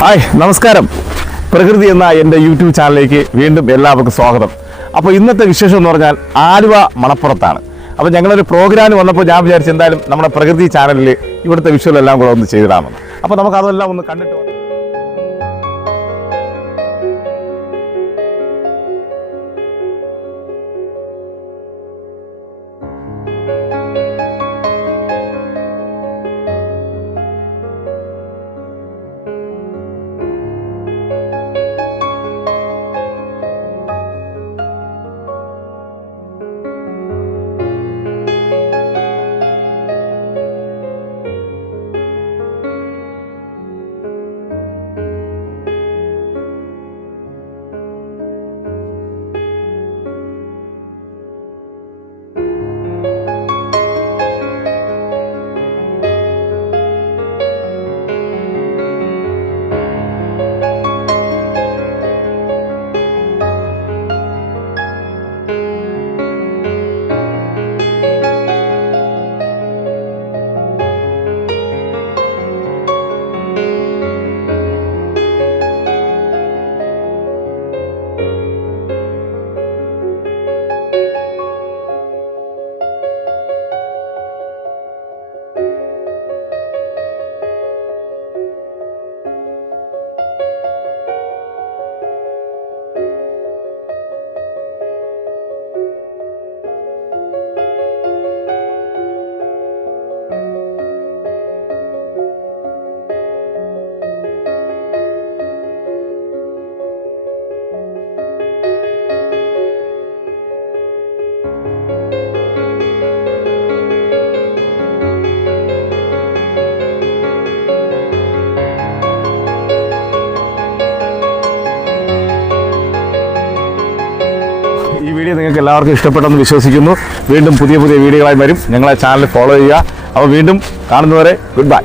Hi നമസ്കാരം. പ്രകൃതി എന്ന എൻ്റെ യൂട്യൂബ് ചാനലിലേക്ക് വീണ്ടും എല്ലാവർക്കും സ്വാഗതം. അപ്പോൾ ഇന്നത്തെ വിശേഷം എന്ന് പറഞ്ഞാൽ ആലുവ മണപ്പുറത്താണ്. അപ്പോൾ ഞങ്ങളൊരു പ്രോഗ്രാമിന് വന്നപ്പോൾ ഞാൻ വിചാരിച്ചു എന്തായാലും നമ്മുടെ പ്രകൃതി ചാനലിൽ ഇവിടുത്തെ വിഷ്വലെല്ലാം കൂടെ ഒന്ന് ചെയ്തിടാമെന്ന്. അപ്പോൾ നമുക്കതെല്ലാം ഒന്ന് കണ്ടിട്ട് ഈ വീഡിയോ നിങ്ങൾക്ക് എല്ലാവർക്കും ഇഷ്ടപ്പെട്ടെന്ന് വിശ്വസിക്കുന്നു. വീണ്ടും പുതിയ വീഡിയോകളായി വരും. ഞങ്ങളെ ചാനൽ ഫോളോ ചെയ്യുക. അപ്പോൾ വീണ്ടും കാണുന്നവരെ ഗുഡ് ബൈ.